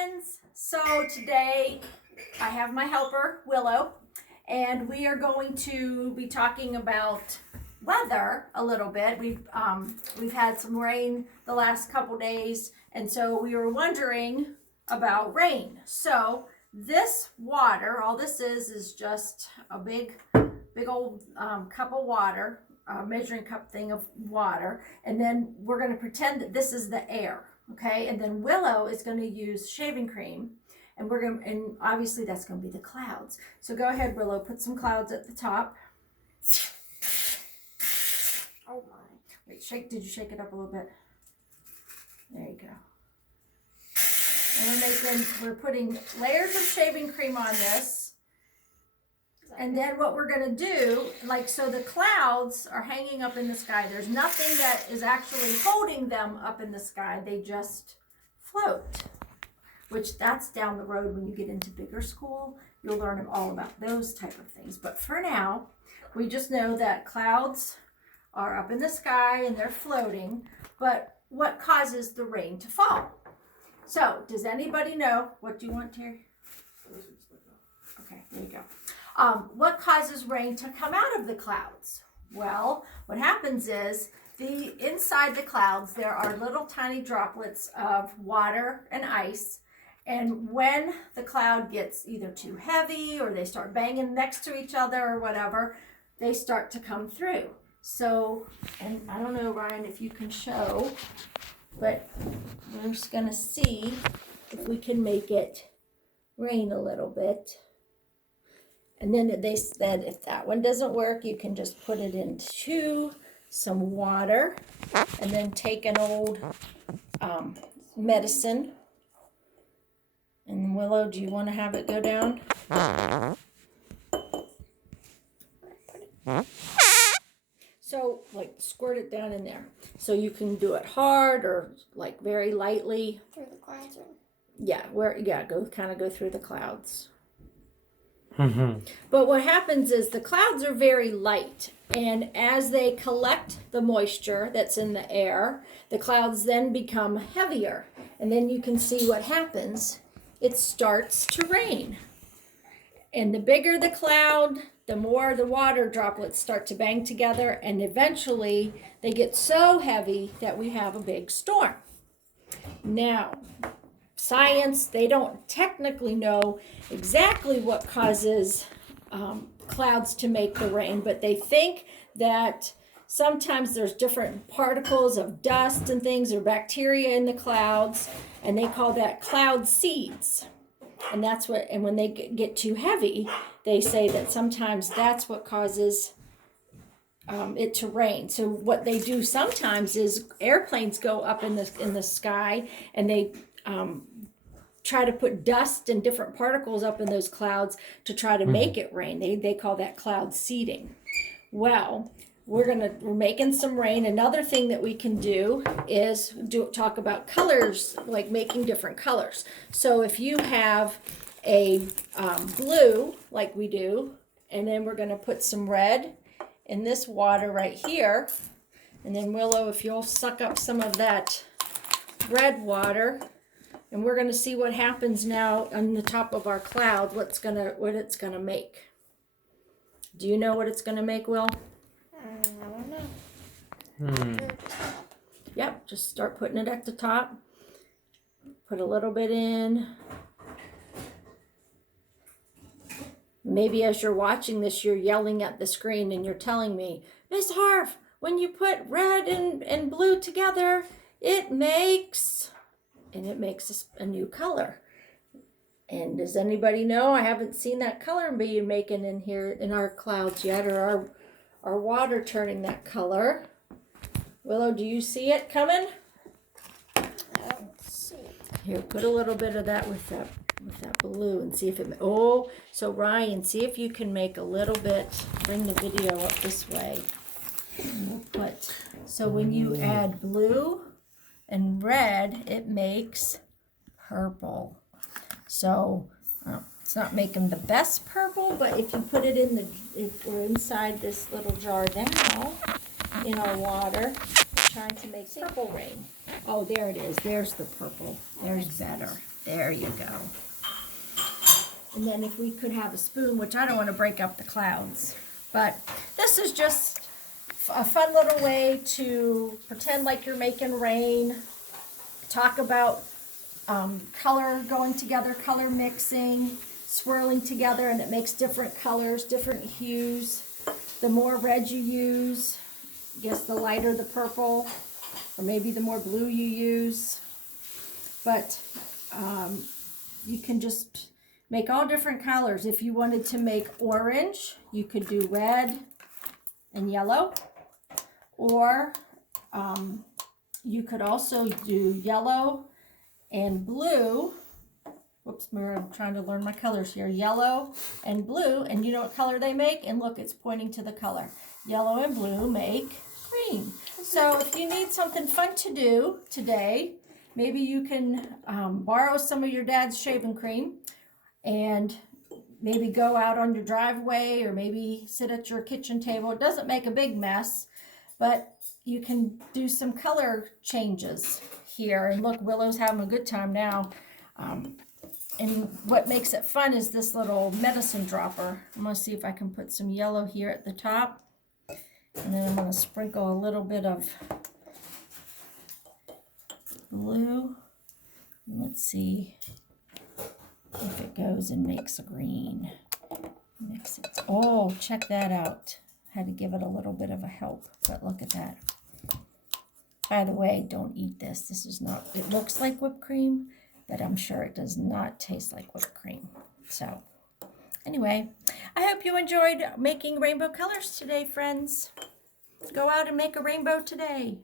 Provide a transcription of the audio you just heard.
friends. So today I have my helper, Willow, and we are going to be talking about weather a little bit. We've had some rain the last couple days, and so we were wondering about rain. So this water, all this is just a big old cup of water, a measuring cup thing of water, and then we're going to pretend that this is the air, okay? And then Willow is going to use shaving cream, and obviously that's going to be the clouds. So go ahead, Willow, put some clouds at the top. Oh my! Wait, did you shake it up a little bit? There you go. And we're putting layers of shaving cream on this. And then what we're going to do, so the clouds are hanging up in the sky. There's nothing that is actually holding them up in the sky. They just float, which that's down the road when you get into bigger school. You'll learn all about those type of things. But for now, we just know that clouds are up in the sky and they're floating. But what causes the rain to fall? So, does anybody know? What do you want, Terry? Okay, there you go. What causes rain to come out of the clouds? Well, what happens is inside the clouds, there are little tiny droplets of water and ice. And when the cloud gets either too heavy or they start banging next to each other or whatever, they start to come through. So, and I don't know, Ryan, if you can show, but we're just going to see if we can make it rain a little bit. And then they said if that one doesn't work, you can just put it into some water and then take an old medicine. And Willow, do you want to have it go down? So, squirt it down in there. So you can do it hard or very lightly. Through the clouds. Go through the clouds. Mm-hmm. But what happens is the clouds are very light, and as they collect the moisture that's in the air, the clouds then become heavier, and then you can see what happens. It starts to rain, and the bigger the cloud, the more the water droplets start to bang together, and eventually they get so heavy that we have a big storm. Now, science, they don't technically know exactly what causes clouds to make the rain, but they think that sometimes there's different particles of dust and things or bacteria in the clouds, and they call that cloud seeds. And when they get too heavy, they say that sometimes that's what causes it to rain. So what they do sometimes is airplanes go up in the sky, and they try to put dust and different particles up in those clouds to try to make it rain. They call that cloud seeding. Well, we're making some rain. Another thing that we can do is talk about colors, like making different colors. So if you have a blue, like we do, and then we're going to put some red in this water right here, and then Willow, if you'll suck up some of that red water, and we're going to see what happens now on the top of our cloud, what it's going to make. Do you know what it's going to make, Will? I don't know. Yep, just start putting it at the top. Put a little bit in. Maybe as you're watching this, you're yelling at the screen and you're telling me, Miss Harf, when you put red and blue together, it makes a new color. And does anybody know? I haven't seen that color being making in here in our clouds yet, or our water turning that color. Willow, do you see it coming? I don't see it. Here, put a little bit of that with that blue and see if it. So Ryan, see if you can make a little bit. Bring the video up this way. And we'll so when you add blue and red, it makes purple. So it's not making the best purple, but if you put it if we're inside this little jar now, in our water, trying to make purple rain. Oh, there it is. There's the purple. There's better. There you go. And then if we could have a spoon, which I don't want to break up the clouds, but this is just a fun little way to pretend like you're making rain, talk about color going together, color mixing, swirling together, and it makes different colors, different hues. The more red you use, I guess the lighter the purple, or maybe the more blue you use. But you can just make all different colors. If you wanted to make orange, you could do red and yellow, or you could also do yellow and blue. Whoops, I'm trying to learn my colors here. Yellow and blue, and you know what color they make? And look, it's pointing to the color. Yellow and blue make green. So if you need something fun to do today, maybe you can borrow some of your dad's shaving cream and maybe go out on your driveway or maybe sit at your kitchen table. It doesn't make a big mess, but you can do some color changes here. And look, Willow's having a good time now. And what makes it fun is this little medicine dropper. I'm going to see if I can put some yellow here at the top. And then I'm going to sprinkle a little bit of blue. Let's see if it goes and makes a green. Mix it. Oh, check that out. Had to give it a little bit of a help, but look at that. By the way, don't eat this. This is not, it looks like whipped cream, but I'm sure it does not taste like whipped cream. So anyway, I hope you enjoyed making rainbow colors today, friends. Go out and make a rainbow today.